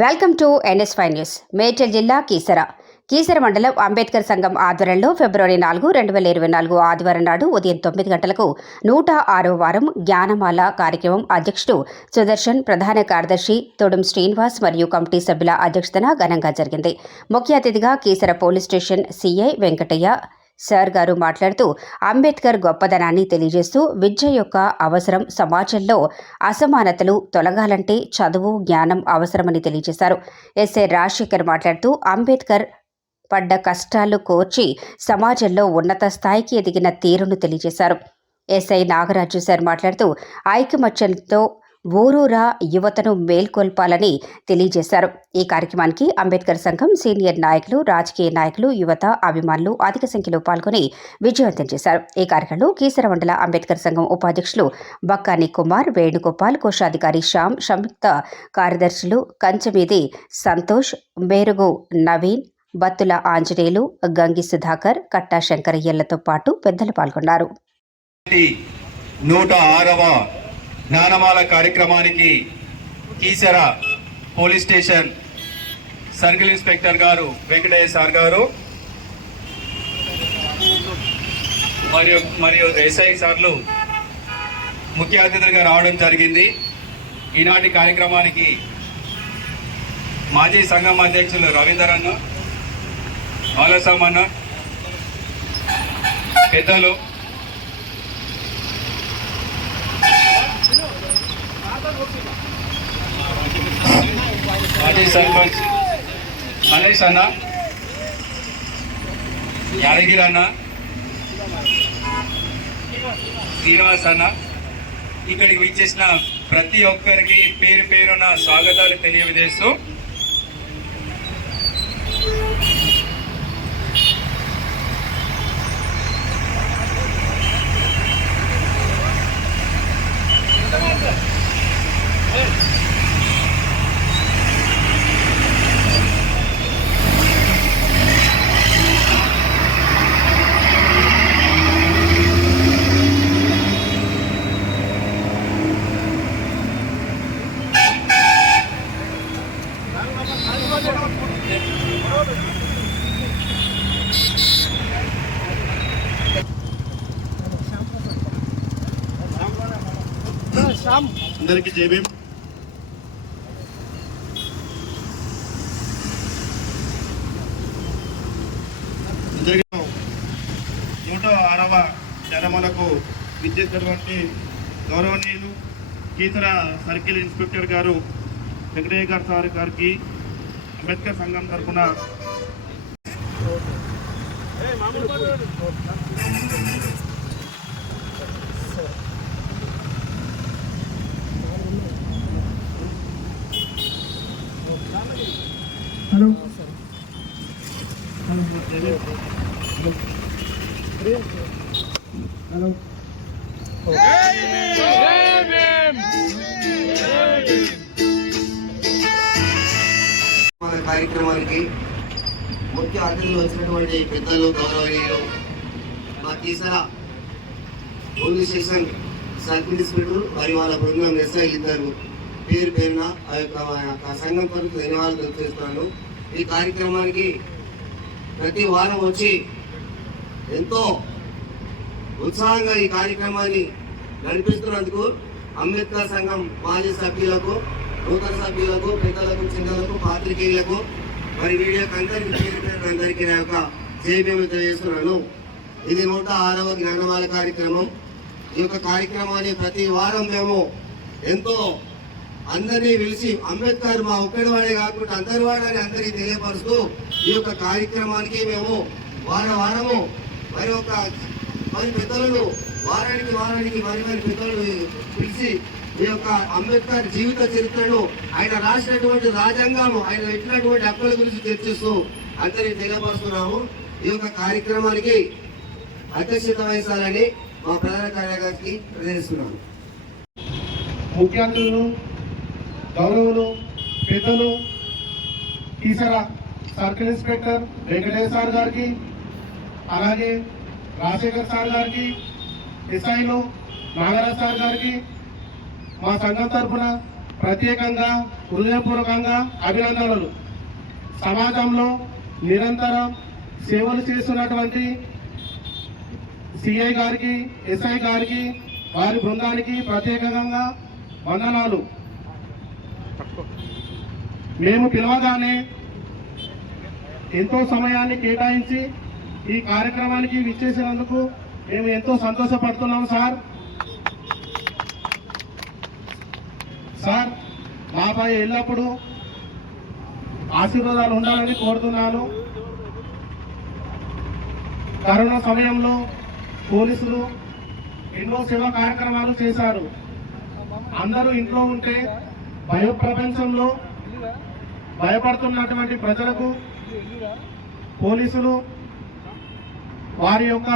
Welcome to NS five news. Medchal జిల్లా కీసర. కీసర మండలం అంబేద్కర్ సంఘం ఆధ్వర్యంలో ఫిబ్రవరి నాలుగు రెండు వేల ఇరవై నాలుగు ఆదివారం నాడు ఉదయం తొమ్మిది గంటలకు నూట ఆరో వారం జ్ఞానమాల కార్యక్రమం అధ్యక్షుడు సుదర్శన్ ప్రధాన కార్యదర్శి తొడుం శ్రీనివాస్ మరియు కమిటీ సభ్యుల అధ్యక్షతన ఘనంగా జరిగింది. ముఖ్య అతిథిగా Keesara police station CI Venkataiah sir గారు మాట్లాడుతూ అంబేద్కర్ గొప్పదనాన్ని తెలియజేస్తూ విద్య యొక్క అవసరం సమాజంలో అసమానతలు తొలగాలంటే చదువు జ్ఞానం అవసరమని తెలియజేశారు. ఎస్ఏ రాజశేఖర్ మాట్లాడుతూ అంబేద్కర్ పడ్డ కష్టాలు కోర్చి సమాజంలో ఉన్నత స్థాయికి ఎదిగిన తీరును తెలియజేశారు. ఎస్ఐ నాగరాజు సార్ మాట్లాడుతూ ఐకమత్యంతో ఓరూరా యువతను మేల్కొల్పాలని తెలియజేశారు. ఈ కార్యక్రమానికి అంబేద్కర్ సంఘం సీనియర్ నాయకులు రాజకీయ నాయకులు యువత అభిమానులు అధిక సంఖ్యలో పాల్గొని విజయవంతం చేశారు. ఈ కార్యక్రమంలో కీసర మండల అంబేద్కర్ సంఘం ఉపాధ్యక్షులు బక్కాని కుమార్ వేణుగోపాల్ కోశాధికారి శ్యామ్ సంయుక్త కార్యదర్శులు కంచమీది సంతోష్ మేరుగు నవీన్ బత్తుల ఆంజనేయులు గంగి సుధాకర్ కట్టా శంకరయ్యలతో పాటు పెద్దలు పాల్గొన్నారు. నూట ఆరవ జ్ఞానమాల కార్యక్రమానికి Keesara police station circle inspector గారు వెంకటయ్య సార్ గారు మరియు మరియు ఎస్ఐ సార్లు ముఖ్య అతిథులుగా రావడం జరిగింది. ఈనాటి కార్యక్రమానికి మాజీ సంఘం అధ్యక్షులు రవీందర్ అన్న బాలసమన్న పెద్దలు మాజీ సర్పంచ్ మల్లేష్ అన్న యాదగిరి అన్న శ్రీనివాస్ అన్న ఇక్కడికి విచ్చేసిన ప్రతి ఒక్కరికి పేరు పేరున స్వాగతాలు తెలియజేస్తూ అందరికి జేబీ నూట ఆరవ జనమలకు విద్యుత్టువంటి గౌరవనీయులు కీసర సర్కిల్ ఇన్స్పెక్టర్ గారు వెంకటయ్య గారు సార్ గారికి అంబేద్కర్ సంఘం తరఫున. హలో. హలో. మన కార్యక్రమానికి ముఖ్య అతిథులు వచ్చినటువంటి పెద్దలు గౌరవనీయులు మా Keesara police station circle inspector మరియు వాళ్ళ బృందం ఎస్ఐ ఇద్దరు. పేరు పేరున ఆ యొక్క మా సంఘం కొరకు ధన్యవాదాలు తెలియజేస్తున్నాను ఈ కార్యక్రమానికి ప్రతి వారం వచ్చి ఎంతో ఉత్సాహంగా ఈ కార్యక్రమాన్ని నడిపిస్తున్నందుకు అంబేద్కర్ సంఘం మాజీ సభ్యులకు నూతన సభ్యులకు పెద్దలకు చిన్నలకు పాత్రికేయులకు మరి వీడియోకి అందరికి పేరు పేరు అందరికీ నా యొక్క జయభీములు తెలియజేస్తున్నాను. ఇది నూట ఆరవ జ్ఞానవాల కార్యక్రమం. ఈ యొక్క కార్యక్రమాన్ని ప్రతి వారం మేము ఎంతో అందరినీ పిలిచి అంబేద్కర్ మా ఒక్కడి కాకుండా అందరివాడని అందరికీ తెలియపరుస్తూ ఈ యొక్క కార్యక్రమానికి మేము వార వారము మరి ఒక మరి పెద్దలను వారానికి వారానికి మరి మరి పెద్దలు పిలిచి ఈ యొక్క అంబేద్కర్ జీవిత చరిత్రను ఆయన రాసినటువంటి రాజ్యాంగము ఆయన పెట్టినటువంటి హక్కుల గురించి చర్చిస్తూ అందరినీ తెలియపరుస్తున్నాము. ఈ యొక్క కార్యక్రమానికి అధ్యక్షత వహించాలని మా ప్రధాన కార్యదర్శికి ప్రదర్శిస్తున్నాము ముఖ్య అతిథులు గౌరవులు పెద్దలు Keesara circle inspector Venkatesh sir గారికి అలాగే రాజశేఖర్ సార్ గారికి ఎస్ఐలు నాగరాజ్ సార్ గారికి మా సంఘం తరఫున ప్రత్యేకంగా హృదయపూర్వకంగా అభినందనలు. సమాజంలో నిరంతరం సేవలు చేస్తున్నటువంటి సిఐ గారికి ఎస్ఐ గారికి వారి బృందానికి ప్రత్యేకంగా వందనాలు. మేము పిలవగానే ఎంతో సమయాన్ని కేటాయించి ఈ కార్యక్రమానికి విచ్చేసినందుకు మేము ఎంతో సంతోషపడుతున్నాం సార్. సార్ మాపై ఎల్లప్పుడూ ఆశీర్వాదాలు ఉండాలని కోరుతున్నాను. కరోనా సమయంలో పోలీసులు ఎన్నో సేవా కార్యక్రమాలు చేశారు. అందరూ ఇంట్లో ఉంటే భయ ప్రపంచంలో భయపడుతున్నటువంటి ప్రజలకు పోలీసులు వారి యొక్క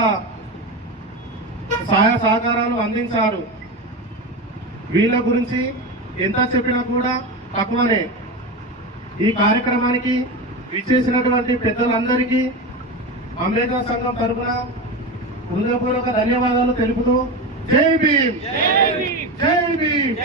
సహాయ సహకారాలు అందించారు. వీళ్ళ గురించి ఎంత చెప్పినా కూడా తక్కువనే. ఈ కార్యక్రమానికి విచ్చేసినటువంటి పెద్దలందరికీ అంబేద్కర్ సంఘం తరపున హృదయపూర్వక ధన్యవాదాలు తెలుపుతూ జై భీమ్! జై భీమ్!